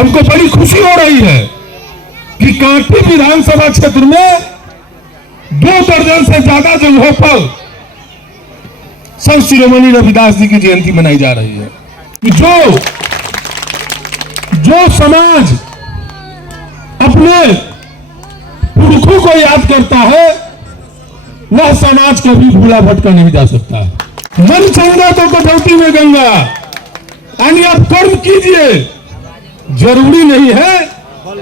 हमको बड़ी खुशी हो रही है कि कांटी विधानसभा क्षेत्र में 2 दर्जन से ज्यादा जगहों पर संत शिरोमणि रविदास जी की जयंती मनाई जा रही है। जो समाज अपने पुरखों को याद करता है वह समाज कभी भूला भटका नहीं जा सकता। मन चंगा तो कटौती में गंगा, यानी आप कर्म कीजिए, जरूरी नहीं है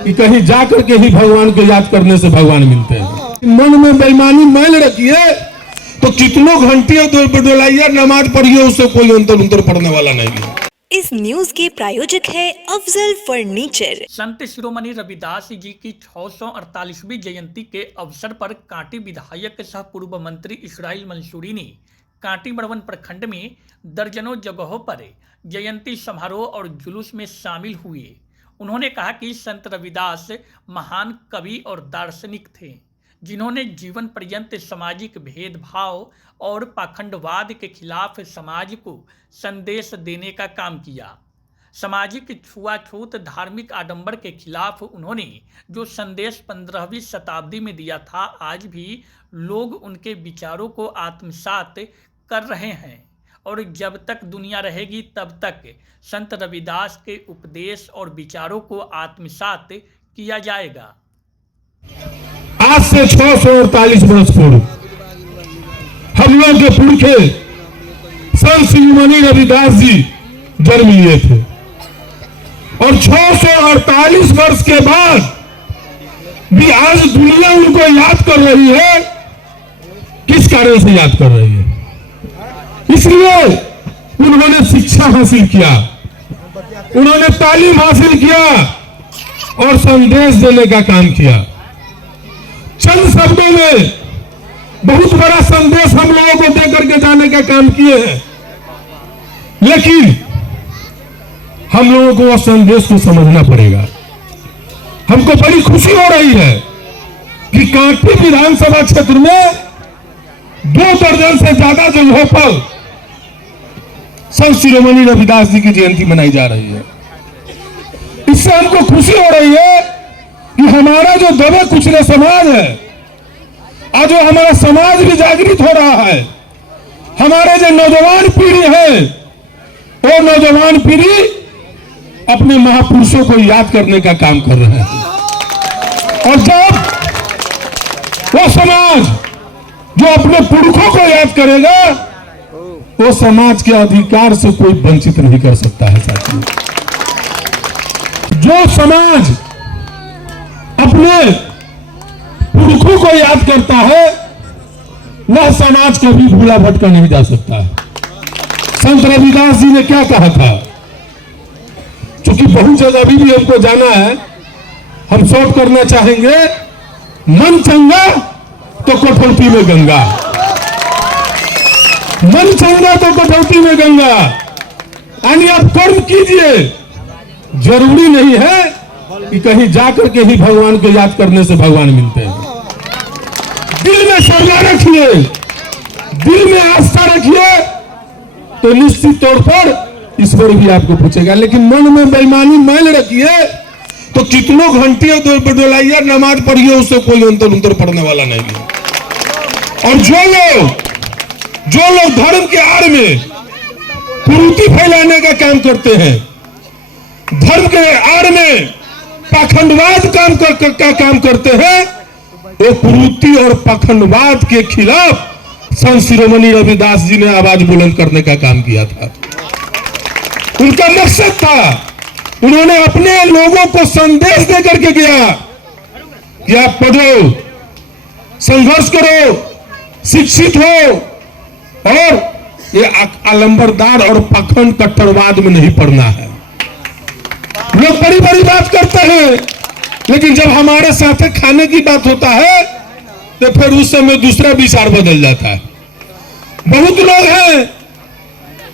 कि कहीं जाकर के ही भगवान को याद करने से भगवान मिलते हैं। मन में बेईमानी मैल रखिए तो कितनों घंटियों डोलाइए, नमाज पढ़िए, उससे कोई अंतर पड़ने वाला नहीं है। इस न्यूज के प्रायोजक है अफजल फर्नीचर। संत शिरोमणि रविदास जी की 648वीं जयंती के अवसर पर कांटी विधायक सह पूर्व मंत्री इस्राइल मंसूरी ने कांटी बड़वन प्रखंड में दर्जनों जगहों पर जयंती समारोह और जुलूस में शामिल हुए। उन्होंने कहा कि संत रविदास महान कवि और दार्शनिक थे, जिन्होंने जीवन पर्यंत सामाजिक भेदभाव और पाखंडवाद के खिलाफ समाज को संदेश देने का काम किया। सामाजिक छुआछूत, धार्मिक आडंबर के खिलाफ उन्होंने जो संदेश 15वीं शताब्दी में दिया था, आज भी लोग उनके विचारों को आत्मसात कर रहे हैं और जब तक दुनिया रहेगी तब तक संत रविदास के उपदेश और विचारों को आत्मसात किया जाएगा। आज से 648 वर्ष पूर्व हम लोग के पुरखे संत शिरोमणि रविदास जी जन्म लिए थे और 648 वर्ष के बाद भी आज दुनिया उनको याद कर रही है। किस कारण से याद कर रही है? इसलिए उन्होंने शिक्षा हासिल किया, उन्होंने तालीम हासिल किया और संदेश देने का काम किया। चंद शब्दों में बहुत बड़ा संदेश हम लोगों को देकर के जाने का काम किए हैं, लेकिन हम लोगों को उस संदेश को समझना पड़ेगा। हमको बड़ी खुशी हो रही है कि कांटी विधानसभा क्षेत्र में 2 दर्जन से ज्यादा जगहों पर संत शिरोमणि रविदास जी की जयंती मनाई जा रही है। इससे हमको खुशी हो रही है कि हमारा जो दबे कुचले समाज है, आज जो हमारा समाज भी जागृत हो रहा है, हमारे जो नौजवान पीढ़ी है, वो नौजवान पीढ़ी अपने महापुरुषों को याद करने का काम कर रहे हैं। और जब वो समाज जो अपने पुरखों को याद करेगा, वो समाज के अधिकार से कोई वंचित नहीं कर सकता है। साथियों, जो समाज अपने पुरखों को याद करता है वह समाज कभी भूला भटका नहीं जा सकता। संत रविदास जी ने क्या कहा था? क्योंकि बहुत जगह अभी भी हमको जाना है, हम शॉर्ट करना चाहेंगे। मन चंगा तो कटौती में गंगा, मन चंगा तो कटौती में गंगा, यानी आप कर्म कीजिए, जरूरी नहीं है कि कहीं जाकर के ही भगवान को याद करने से भगवान मिलते हैं। दिल में श्रद्धा रखिए, दिल में आस्था रखिए, तो निश्चित तौर पर ईश्वर भी आपको पूछेगा। लेकिन मन में बेईमानी मैल रखिए तो कितनों घंटियों डोलाइए, नमाज पढ़िए, उससे कोई अंतर पड़ने वाला नहीं है। और जो लोग धर्म के आड़ में कुरीति फैलाने का काम करते हैं, धर्म के आड़ में पाखंडवाद का काम करते हैं, वो कुरीति और पाखंडवाद के खिलाफ संत शिरोमणि रविदास जी ने आवाज बुलंद करने का काम किया था। उनका मकसद था, उन्होंने अपने लोगों को संदेश देकर के गया कि आप पढ़ो, संघर्ष करो, शिक्षित हो और ये आलंबरदार और पाखंड कट्टरवाद में नहीं पड़ना है। लोग बड़ी बड़ी बात करते हैं, लेकिन जब हमारे साथ खाने की बात होता है तो फिर उस समय दूसरा विचार बदल जाता है। बहुत लोग हैं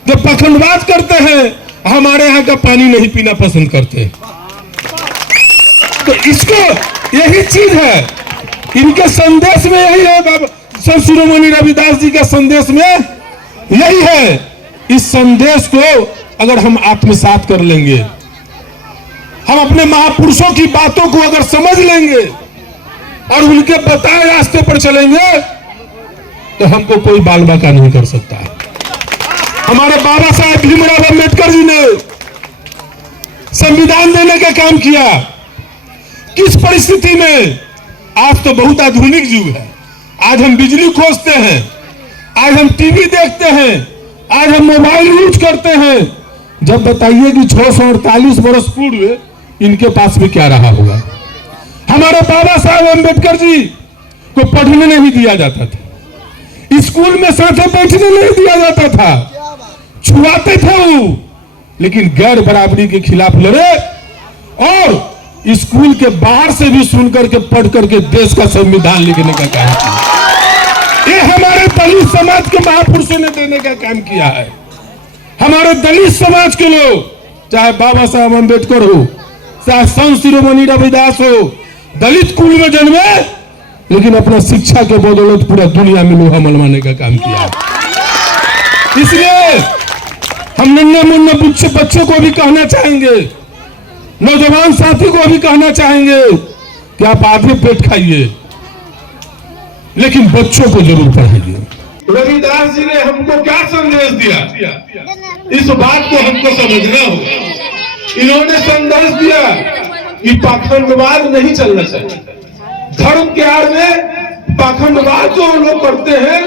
जो पाखंडवाद करते हैं, हमारे यहाँ का पानी नहीं पीना पसंद करते। तो इसको यही चीज है, इनके संदेश में यही है, संत शिरोमणि रविदास जी के संदेश में यही है। इस संदेश को अगर हम आत्मसात कर लेंगे हम अपने महापुरुषों की बातों को अगर समझ लेंगे और उनके बताए रास्ते पर चलेंगे तो हमको कोई बाल बाका नहीं कर सकता। हमारे बाबा साहब भीमराव अंबेडकर जी ने संविधान देने का काम किया। किस परिस्थिति में? आज तो बहुत आधुनिक युग है। आज हम बिजली खोजते हैं, आज हम टीवी देखते हैं, आज हम मोबाइल यूज करते हैं। जब बताइए कि 648 वर्ष पूर्व इनके पास भी क्या रहा होगा। हमारे बाबा साहब अंबेडकर जी को पढ़ने नहीं दिया जाता था, स्कूल में साथे बैठने नहीं दिया जाता था, छुआते थे वो, लेकिन गैर बराबरी के खिलाफ लड़े और स्कूल के बाहर से भी सुन करके पढ़ करके देश का संविधान लिखने का काम किया। ये हमारे दलित समाज के महापुरुषों ने देने का काम किया है। हमारे दलित समाज के लोग, चाहे बाबा साहब अंबेडकर हो, चाहे संत शिरोमणि रविदास हो, दलित कुल में जन्मे, लेकिन अपना शिक्षा के बदौलत पूरा दुनिया में लोहा मनवाने का काम किया है। इसलिए हम नन्हे मुन्ने बच्चों को भी कहना चाहेंगे, नौजवान साथी को भी कहना चाहेंगे कि आप आधे पेट खाइए, लेकिन बच्चों को जरूर पढ़ाइए। रविदास जी ने हमको क्या संदेश दिया, इस बात को हमको समझना होगा। इन्होंने संदेश दिया कि पाखंडवाद नहीं चलना चाहिए। धर्म के आड़ में पाखंडवाद जो लोग करते हैं,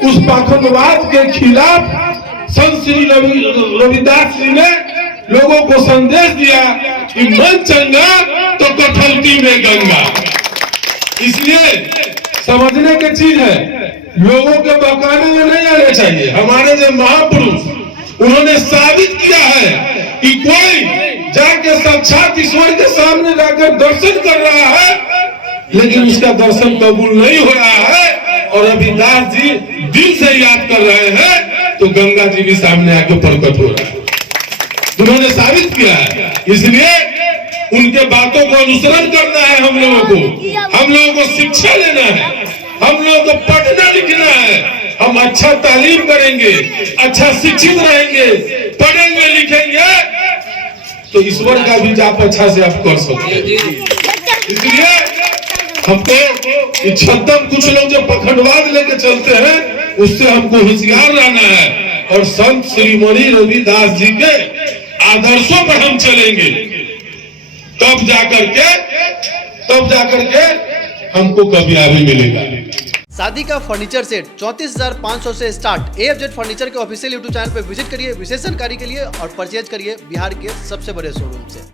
उस पाखंडवाद के खिलाफ संत श्री रविदास जी ने लोगों को संदेश दिया कि मन चंगा तो कठौती में गंगा। इसलिए समझने की चीज है, लोगों के बहकाने में नहीं आने चाहिए। हमारे जो महापुरुष, उन्होंने साबित किया है कि कोई जाके साक्षात ईश्वर के सामने जाकर दर्शन कर रहा है, लेकिन उसका दर्शन कबूल नहीं हो रहा है और रविदास जी दिल से याद कर रहे हैं, तो गंगा जी भी सामने आके प्रकट हो रहा है। उन्होंने साबित किया है, इसलिए उनके बातों को अनुसरण करना है। हम लोगों को शिक्षा लेना है, हम लोगों को पढ़ना लिखना है। हम अच्छा तालीम करेंगे, अच्छा शिक्षित रहेंगे, पढ़ेंगे लिखेंगे, तो ईश्वर का भी जाप अच्छा से आप कर सकते हैं। इसलिए हमको छद्म कुछ लोग जो पखंडवाद लेके चलते हैं, उससे हमको होशियार रहना है और संत श्रीमणि रविदास जी के आदर्शों पर हम चलेंगे, तब जाकर के हमको कामयाबी मिलेगा। शादी का फर्नीचर सेट 34,500 से स्टार्ट। AFZ फर्नीचर के ऑफिशियल YouTube चैनल पर विजिट करिए विशेष जानकारी के लिए और परचेज करिए बिहार के सबसे बड़े शोरूम से।